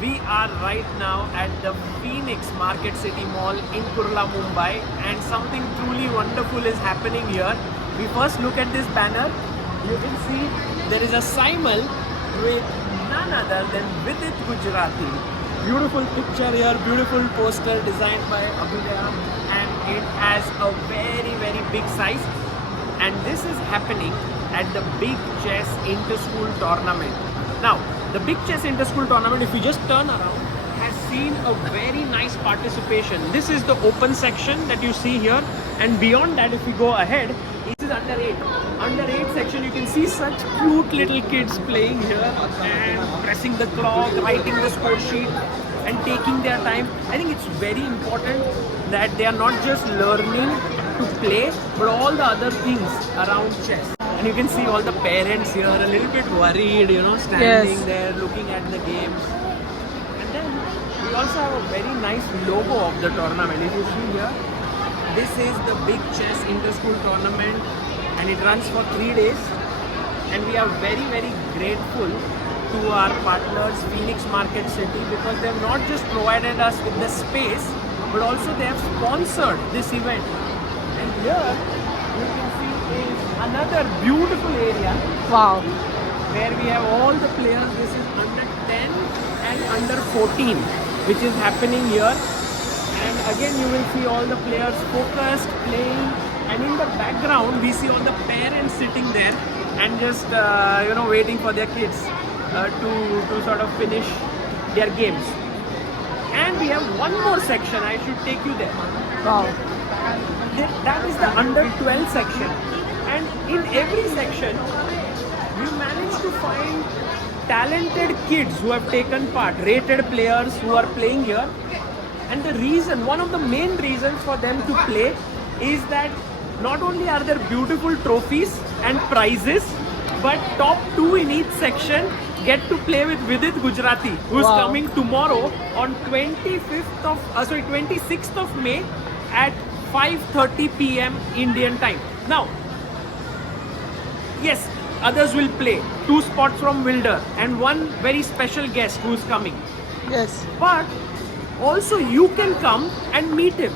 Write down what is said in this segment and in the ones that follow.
We are right now at the Phoenix Market City Mall in Kurla, Mumbai, and something truly wonderful is happening here. We first look at this banner. You can see there is a Simul with none other than Vidit Gujarati. Beautiful picture here, beautiful poster designed by Abhidya, and it has a very big size. And this is happening at the Big Chess Inter-School Tournament. Now, the Big Chess Inter-School Tournament, if you just turn around, has seen a very nice participation. This is the open section that you see here, and beyond that, if we go ahead, this is under 8. Under 8 section, you can see such cute little kids playing here and pressing the clock, writing the score sheet, and taking their time. I think it's very important that they are not just learning to play, but all the other things around chess. And you can see all the parents here a little bit worried, standing there looking at the games. And then we also have a very nice logo of the tournament. If you see here, this is the Big Chess Inter-School Tournament, and it runs for 3 days. And we are very grateful to our partners Phoenix Market City, because they have not just provided us with the space, but also they have sponsored this event. And here you can see is another beautiful area. Wow. Where we have all the players. This is under 10 and under 14, which is happening here. And again you will see all the players focused, playing, and in the background we see all the parents sitting there and just waiting for their kids to sort of finish their games. And we have one more section. I should take you there. Wow. That is the under 12 section, and in every section we managed to find talented kids who have taken part, rated players who are playing here. And the reason, one of the main reasons for them to play is that not only are there beautiful trophies and prizes, but top 2 in each section get to play with Vidit Gujarati, who is coming tomorrow on 26th of May at 5:30 p.m. Indian time. Now, yes, others will play. 2 spots from Wilder and 1 very special guest who is coming. Yes. But also you can come and meet him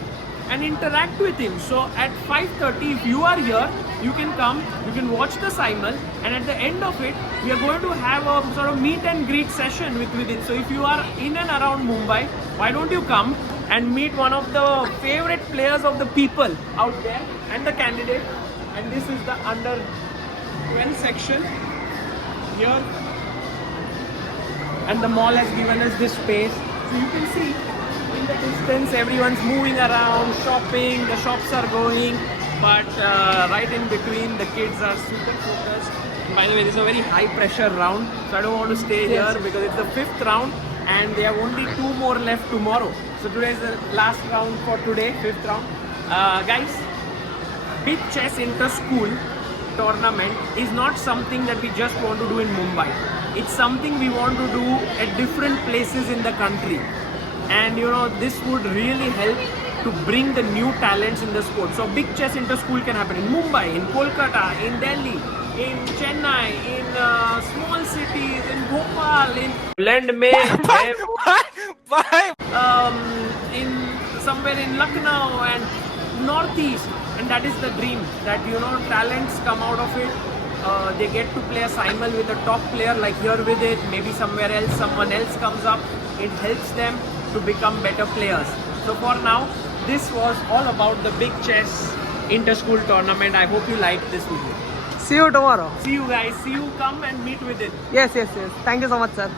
and interact with him. So at 5:30, if you are here, you can come, you can watch the Simul, and at the end of it, we are going to have a sort of meet and greet session with it. So if you are in and around Mumbai, why don't you come and meet one of the favorite players of the people out there and the candidate. And this is the under 12 section here, and the mall has given us this space. So you can see in the distance everyone's moving around, shopping, the shops are going, but right in between the kids are super focused. By the way, this is a very high pressure round, so I don't want to stay here because it's the 5th round and they have only 2 more left tomorrow. So today is the last round for today, 5th round. Guys, Big Chess Inter-School Tournament is not something that we just want to do in Mumbai. It's something we want to do at different places in the country. And this would really help to bring the new talents in the sport. So Big Chess Inter-School can happen in Mumbai, in Kolkata, in Delhi, in Chennai, in small cities, in Bhopal, in Blend Mein, in somewhere in Lucknow and Northeast. And that is the dream, that talents come out of it. They get to play a Simul with a top player like here with it. Maybe somewhere else, someone else comes up. It helps them to become better players. So for now, this was all about the Big Chess Inter-School Tournament. I hope you liked this video. See you tomorrow. See you guys. See you, come and meet with it. Yes. Thank you so much, sir.